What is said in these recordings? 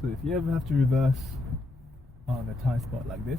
So if you ever have to reverse out of a tight spot like this,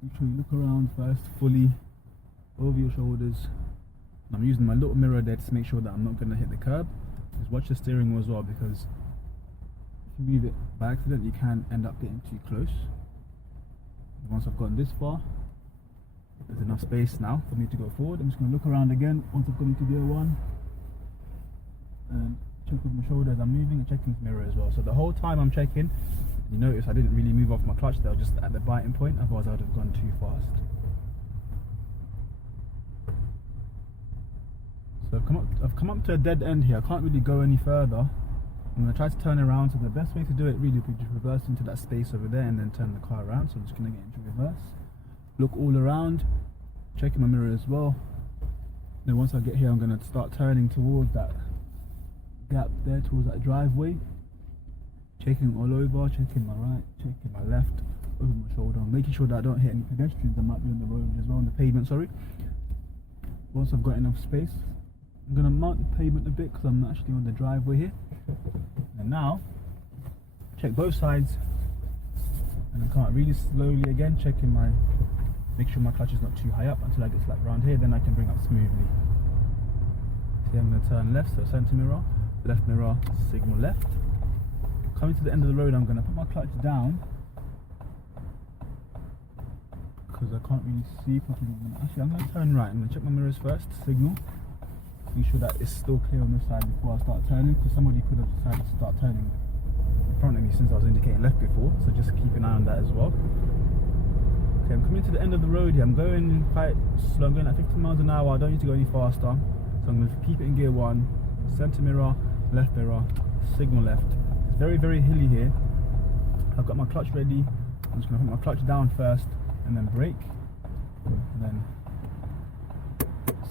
make sure you look around first, fully over your shoulders. And I'm using my little mirror there to make sure that I'm not going to hit the curb. Just watch the steering wheel as well, because if you move it by accident, you can end up getting too close. And once I've gotten this far, there's enough space now for me to go forward. I'm just going to look around again once I've gone into gear 1 and check with my shoulder as I'm moving, and checking the mirror as well. So the whole time I'm checking, you notice I didn't really move off my clutch there, just at the biting point, otherwise I would have gone too fast. So I've come up to a dead end here. I can't really go any further. I'm going to try to turn around, so the best way to do it really would be to reverse into that space over there and then turn the car around. So I'm just going to get into reverse, look all around, checking my mirror as well. Then once I get here, I'm going to start turning towards that gap there, towards that driveway, checking all over, checking my right, checking my left, over my shoulder, making sure that I don't hit any pedestrians that might be on the road as well, on the pavement, sorry. Once I've got enough space, I'm going to mount the pavement a bit because I'm not actually on the driveway here. And now, check both sides, and I can't really slowly again, checking make sure my clutch is not too high up until I get like around here, then I can bring up smoothly. See, I'm going to turn left, so center mirror, left mirror, signal left. Coming to the end of the road, I'm going to put my clutch down because I can't really see properly. Actually, I'm going to turn right. I'm going to check my mirrors first, signal, make sure that it's still clear on this side before I start turning, because somebody could have decided to start turning in front of me since I was indicating left before, so just keep an eye on that as well. Okay, I'm coming to the end of the road here. I'm going quite slow, I'm going at 50 miles an hour. I don't need to go any faster, so I'm going to keep it in gear 1, center mirror, left mirror, signal left. It's very, very hilly here. I've got my clutch ready. I'm just going to put my clutch down first and then brake, and then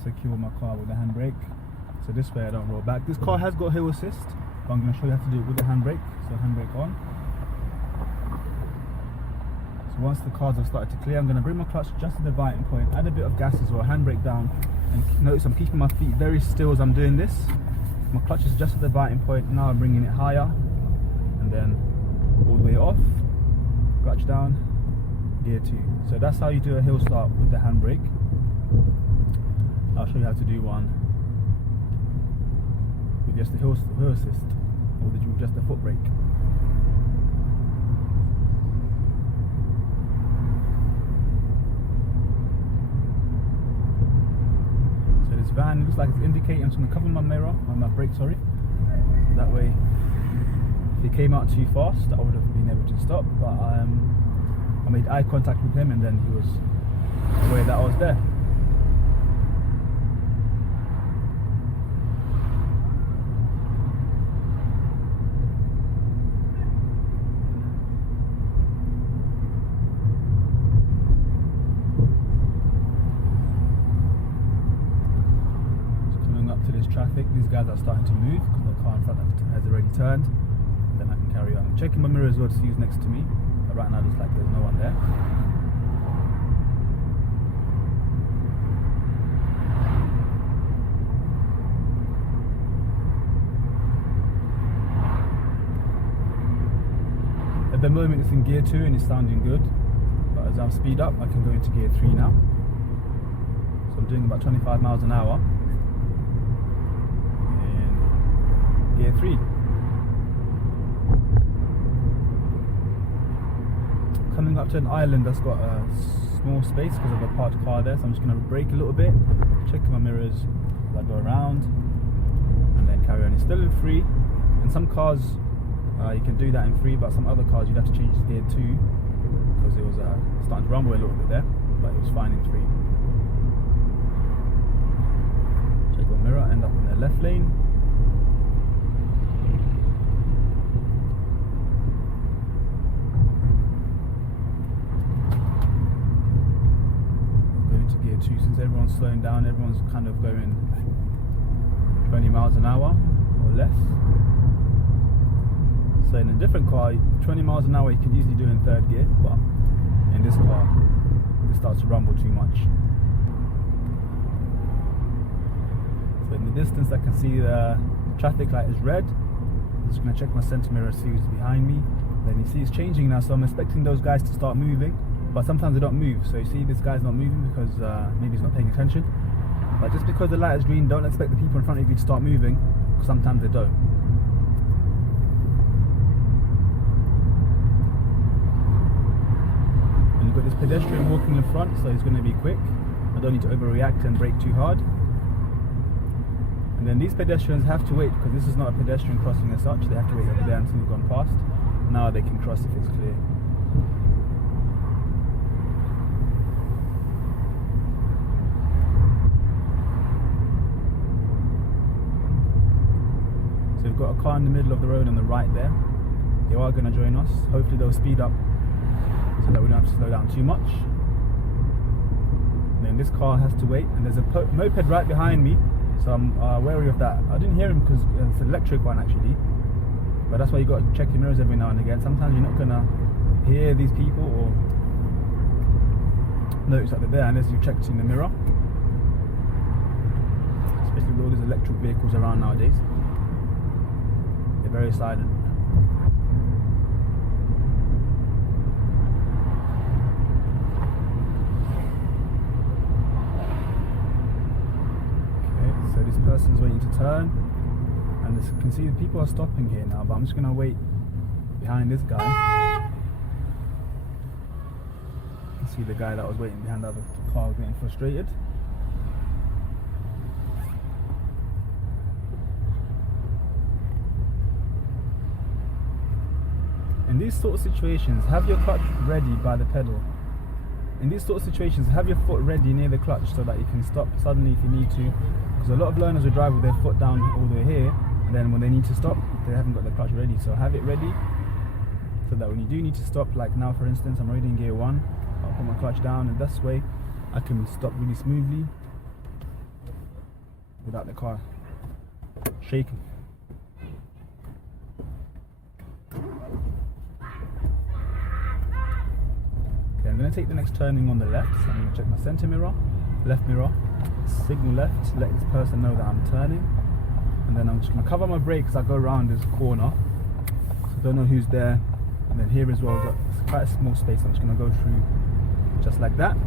secure my car with the handbrake, so this way I don't roll back. This car has got hill assist, but I'm going to show you how to do it with the handbrake. So handbrake on. So once the cars have started to clear, I'm going to bring my clutch just to the biting point, add a bit of gas as well, handbrake down, and notice I'm keeping my feet very still as I'm doing this. My clutch is just at the biting point. Now I'm bringing it higher, and then all the way off, clutch down, gear 2. So that's how you do a hill start with the handbrake. I'll show you how to do one with just the hill assist, or with just the foot brake. So this van looks like it's indicating. I'm just going to cover my mirror, my brake, sorry. That way, if he came out too fast, I would have been able to stop. But I made eye contact with him, and then he was aware that I was there. Traffic, these guys are starting to move because the car in front has already turned. Then I can carry on. I'm checking my mirror as well to see who's next to me, but right now it looks like there's no one there. At the moment it's in gear 2 and it's sounding good, but as I speed up I can go into gear 3 now. So I'm doing about 25 miles an hour. Gear 3. Coming up to an island that's got a small space because of a parked car there, so I'm just going to brake a little bit, check my mirrors as I go around, and then carry on. It's still in 3. In some cars you can do that in 3, but some other cars you'd have to change to gear 2 because it was starting to rumble a little bit there, but it was fine in 3. Check my mirror, end up in the left lane. Gear 2, since everyone's slowing down, everyone's kind of going 20 miles an hour or less. So in a different car, 20 miles an hour you can easily do in 3rd gear, but in this car it starts to rumble too much. So in the distance I can see the traffic light is red. just going to check my center mirror, see who's behind me. Then you see it's changing now, so I'm expecting those guys to start moving, but sometimes they don't move. So you see this guy's not moving because maybe he's not paying attention. But just because the light is green, don't expect the people in front of you to start moving, because sometimes they don't. And you've got this pedestrian walking in front, so he's going to be quick. I don't need to overreact and brake too hard. And then these pedestrians have to wait, because this is not a pedestrian crossing as such. They have to wait over there until you've gone past. Now they can cross if it's clear. So we've got a car in the middle of the road on the right there. They are going to join us. Hopefully they'll speed up so that we don't have to slow down too much. And then this car has to wait, and there's a moped right behind me. So I'm wary of that. I didn't hear him because it's an electric one actually. But that's why you got to check your mirrors every now and again. Sometimes you're not going to hear these people or notice that they're there unless you've checked in the mirror. Especially with all these electric vehicles around nowadays. They're very silent. So this person's waiting to turn, and you can see the people are stopping here now, but I'm just going to wait behind this guy. You can see the guy that was waiting behind the other car getting frustrated. In these sort of situations, have your clutch ready by the pedal. In these sort of situations, have your foot ready near the clutch so that you can stop suddenly if you need to. Because a lot of learners will drive with their foot down all the way here, and then when they need to stop, they haven't got their clutch ready. So have it ready so that when you do need to stop, like now for instance, I'm already in gear 1, I'll put my clutch down, and this way I can stop really smoothly without the car shaking. I'm going to take the next turning on the left, so I'm going to check my center mirror, left mirror, signal left, let this person know that I'm turning, and then I'm just going to cover my brake as I go around this corner, so I don't know who's there. And then here as well, I've got quite a small space, I'm just going to go through just like that.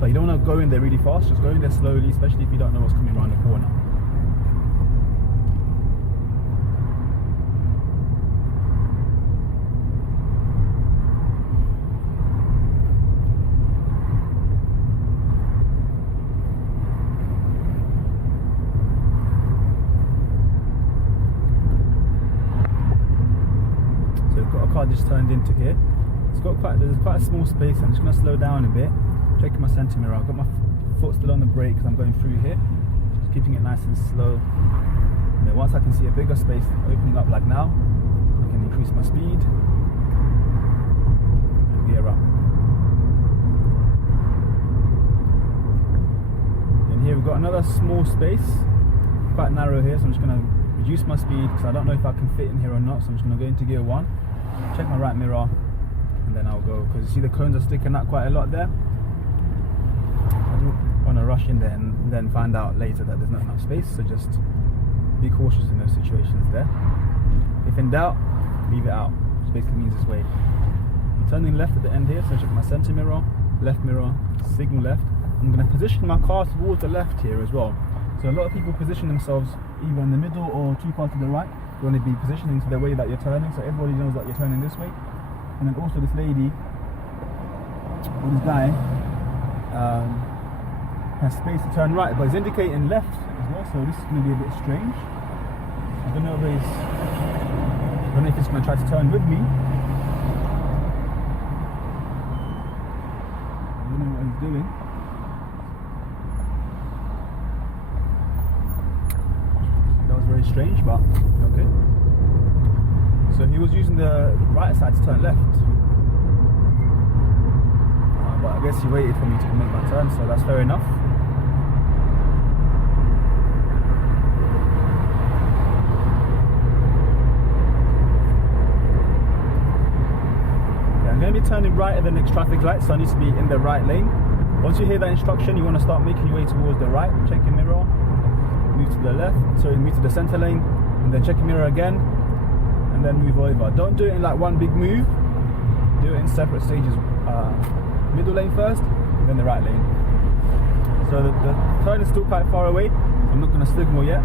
But you don't want to go in there really fast, just go in there slowly, especially if you don't know what's coming around the corner. Car just turned into here. There's quite a small space. I'm just going to slow down a bit, checking my center mirror. I've got my foot still on the brake because I'm going through here, just keeping it nice and slow. And then once I can see a bigger space opening up like now, I can increase my speed and gear up. And here we've got another small space, quite narrow here, so I'm just going to reduce my speed because I don't know if I can fit in here or not. So I'm just going to go into gear 1, check my right mirror, and then I'll go, because you see the cones are sticking out quite a lot there. I don't want to rush in there and then find out later that there's not enough space, so just be cautious in those situations there. If in doubt, leave it out, which basically means it's wait. I'm turning left at the end here, so check my center mirror, signal left. I'm going to position my car towards the left here as well. So a lot of people position themselves either in the middle or too far to the right. You want to be positioning to the way that you're turning, so everybody knows that you're turning this way. And then also this lady, or this guy, has space to turn right, but he's indicating left as well, so this is going to be a bit strange. I don't know if he's going to try to turn with me. I don't know what he's doing. Very strange, but okay. So he was using the right side to turn left, but I guess he waited for me to make my turn, so that's fair enough. Okay, I'm going to be turning right at the next traffic light, so I need to be in the right lane. Once you hear that instruction, you want to start making your way towards the right, check your mirror, move to the left, sorry, move to the center lane, and then check your mirror again, and then move over. Don't do it in like one big move. Do it in separate stages. Middle lane first, then the right lane. So the turn is still quite far away, so I'm not going to signal yet.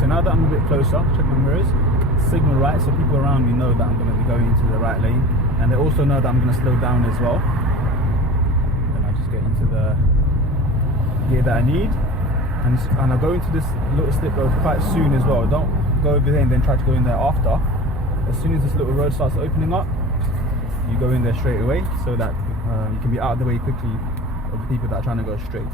So now that I'm a bit closer, check my mirrors, signal right, so people around me know that I'm going to be going into the right lane, and they also know that I'm going to slow down as well. Then I just get into the gear that I need, and I go into this little slip road quite soon as well. Don't go over there and then try to go in there after. As soon as this little road starts opening up, you go in there straight away, so that you can be out of the way quickly of the people that are trying to go straight.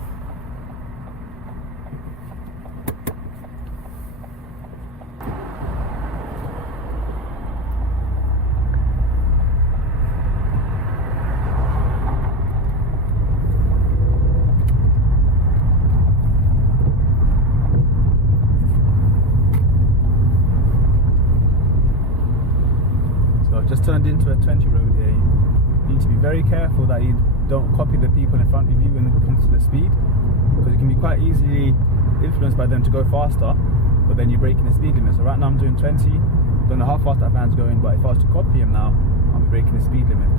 Just turned into a 20 road here. You need to be very careful that you don't copy the people in front of you when it comes to the speed, because you can be quite easily influenced by them to go faster, but then you're breaking the speed limit. So right now I'm doing 20, don't know how fast that van's going, but if I was to copy him now, I'll be breaking the speed limit.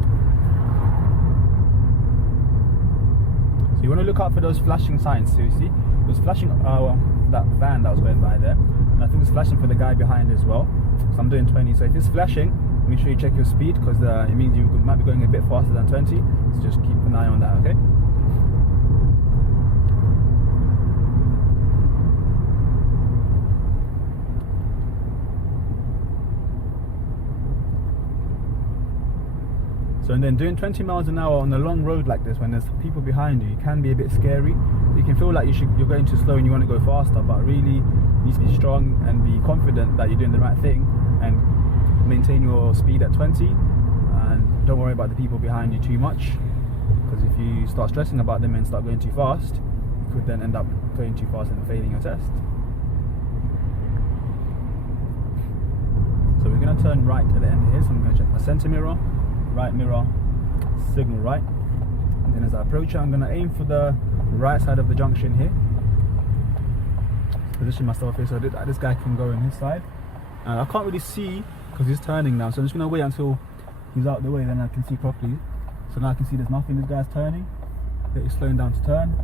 So you want to look out for those flashing signs. So you see, it was flashing that van that was going by there, and I think it's flashing for the guy behind as well. So I'm doing 20, so if it's flashing, make sure you check your speed, because it means you might be going a bit faster than 20, so just keep an eye on that, okay? So and then doing 20 miles an hour on a long road like this, when there's people behind you, it can be a bit scary. You can feel like you're going too slow and you want to go faster, but really you need to be strong and be confident that you're doing the right thing, and maintain your speed at 20, and don't worry about the people behind you too much, because if you start stressing about them and start going too fast, you could then end up going too fast and failing your test. So we're going to turn right at the end here, so I'm going to check my center mirror, right mirror, signal right, and then as I approach it, I'm going to aim for the right side of the junction here. Position myself here so that this guy can go on his side, and I can't really see because he's turning now, so I'm just going to wait until he's out of the way, then I can see properly. So now I can see there's nothing, this guy's turning, that he's slowing down to turn.